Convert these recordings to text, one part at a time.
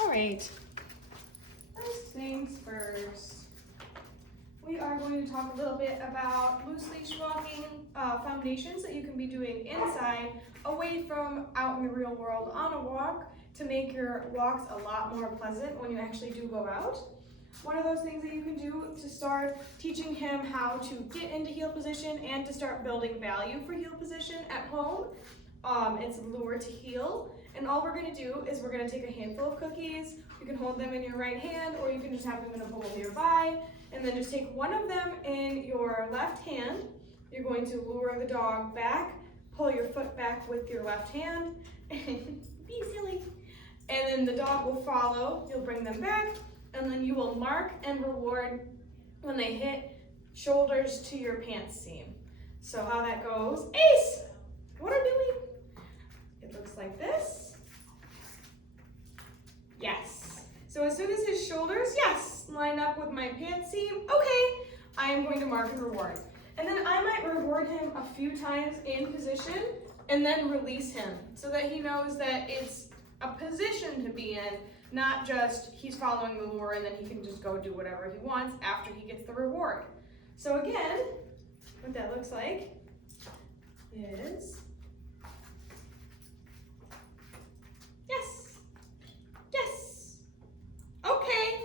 All right. First things first. We are going to talk a little bit about loose leash walking foundations that you can be doing inside, away from out in the real world on a walk, to make your walks a lot more pleasant when you actually do go out. One of those things that you can do to start teaching him how to get into heel position and to start building value for heel position at home. It's lure to heel. And all we're gonna do is we're gonna take a handful of cookies. You can hold them in your right hand, or you can just have them in a bowl nearby. And then just take one of them in your left hand. You're going to lure the dog back, pull your foot back with your left hand, and be silly. And then the dog will follow. You'll bring them back, and then you will mark and reward when they hit shoulders to your pants seam. So how that goes, Ace, what are you doing? It looks like this. Yes. So as soon as his shoulders, yes, line up with my pants seam, okay, I am going to mark and reward. And then I might reward him a few times in position and then release him so that he knows that it's a position to be in, not just he's following the lure and then he can just go do whatever he wants after he gets the reward. So again, what that looks like is yes, yes, okay.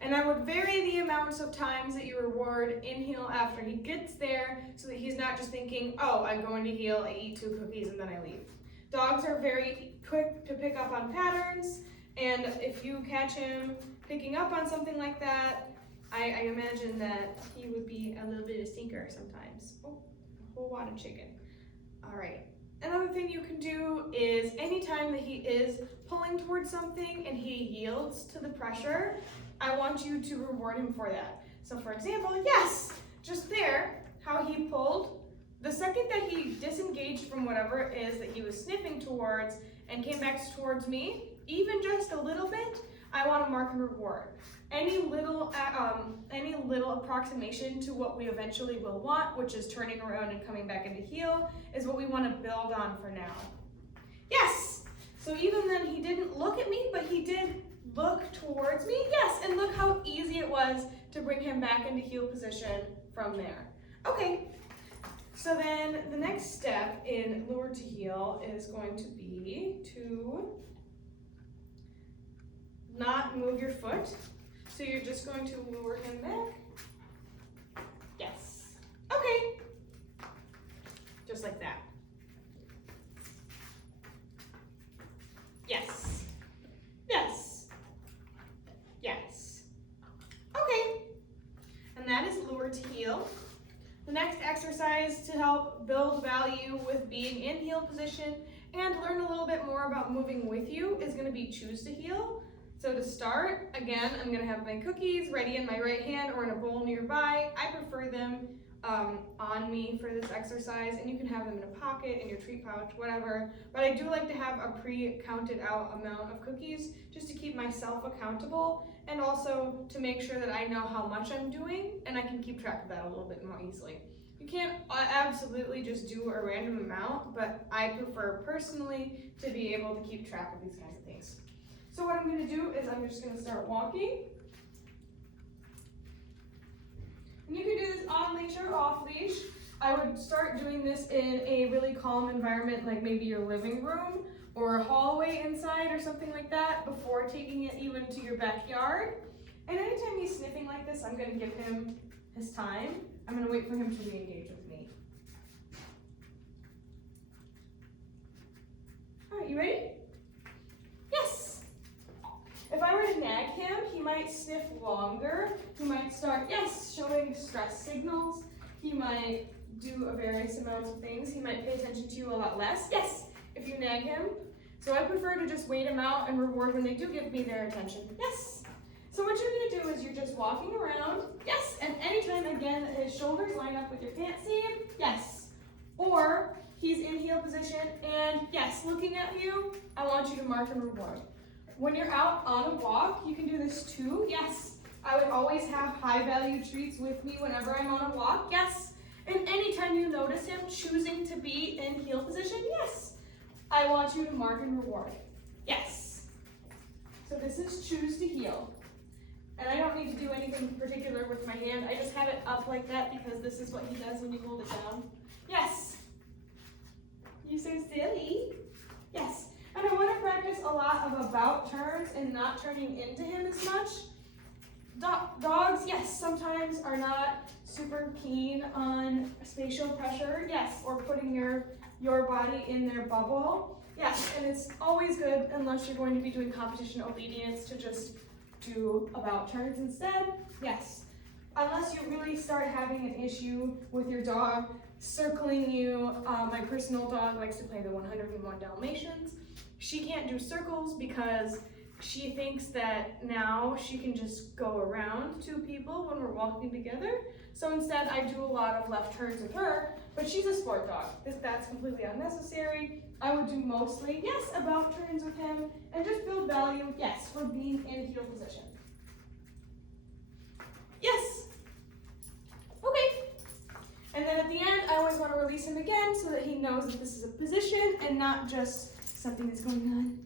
And I would vary the amounts of times that you reward in heel after he gets there so that he's not just thinking, oh, I'm going to heel, I eat 2 cookies, and then I leave. Dogs are very quick to pick up on patterns, and if you catch him picking up on something like that, I imagine that he would be a little bit of a stinker sometimes. Oh, a whole lot of chicken. All right. Another thing you can do is anytime that he is pulling towards something and he yields to the pressure, I want you to reward him for that. So for example, yes, just there, how he pulled, the second that he disengaged from whatever it is that he was sniffing towards and came back towards me, even just a little bit, I want to mark and reward. Any little approximation to what we eventually will want, which is turning around and coming back into heel, is what we want to build on for now. Yes! So even then he didn't look at me, but he did look towards me. Yes, and look how easy it was to bring him back into heel position from there. Okay, so then the next step in lure to heel is going to be to not move your foot. So you're just going to lure him back. Yes. Okay. Just like that. Yes. Yes. Yes. Okay. And that is lure to heel. The next exercise to help build value with being in heel position and learn a little bit more about moving with you is going to be choose to heel. So to start, again, I'm going to have my cookies ready in my right hand or in a bowl nearby. I prefer them on me for this exercise, and you can have them in a pocket, in your treat pouch, whatever. But I do like to have a pre-counted out amount of cookies just to keep myself accountable and also to make sure that I know how much I'm doing and I can keep track of that a little bit more easily. You can't absolutely just do a random amount, but I prefer personally to be able to keep track of these kinds of things. So what I'm going to do is I'm just going to start walking. And you can do this on leash or off leash. I would start doing this in a really calm environment, like maybe your living room or a hallway inside or something like that, before taking it even to your backyard. And anytime he's sniffing like this, I'm going to give him his time. I'm going to wait for him to re-engage with me. All right, you ready? Yes. If I were to nag him, he might sniff longer. He might start, yes, showing stress signals. He might do a various amounts of things. He might pay attention to you a lot less. Yes, if you nag him. So I prefer to just wait him out and reward when they do give me their attention. Yes. So what you're going to do is you're just walking around. Yes, and anytime again that his shoulders line up with your pants seam. Yes. Or he's in heel position and yes, looking at you, I want you to mark and reward. When you're out on a walk, you can do this too. Yes, I would always have high value treats with me whenever I'm on a walk. Yes, and anytime you notice him choosing to be in heel position, yes, I want you to mark and reward. Yes. So this is choose to heel. And I don't need to do anything particular with my hand. I just have it up like that because this is what he does when you hold it down. Yes. You're so silly. Yes. And I want to practice a lot of about turns and not turning into him as much. Dogs, yes, sometimes are not super keen on spatial pressure, yes, or putting your body in their bubble. Yes, and it's always good, unless you're going to be doing competition obedience, to just do about turns instead. Yes, unless you really start having an issue with your dog circling you. My personal dog likes to play the 101 Dalmatians. She can't do circles because she thinks that now she can just go around two people when we're walking together. So instead I do a lot of left turns with her, but she's a sport dog. That's completely unnecessary. I would do mostly, yes, about turns with him and just build value, yes, for being in heel position. Yes. Okay. And then at the end, I always want to release him again so that he knows that this is a position and not just something that's going on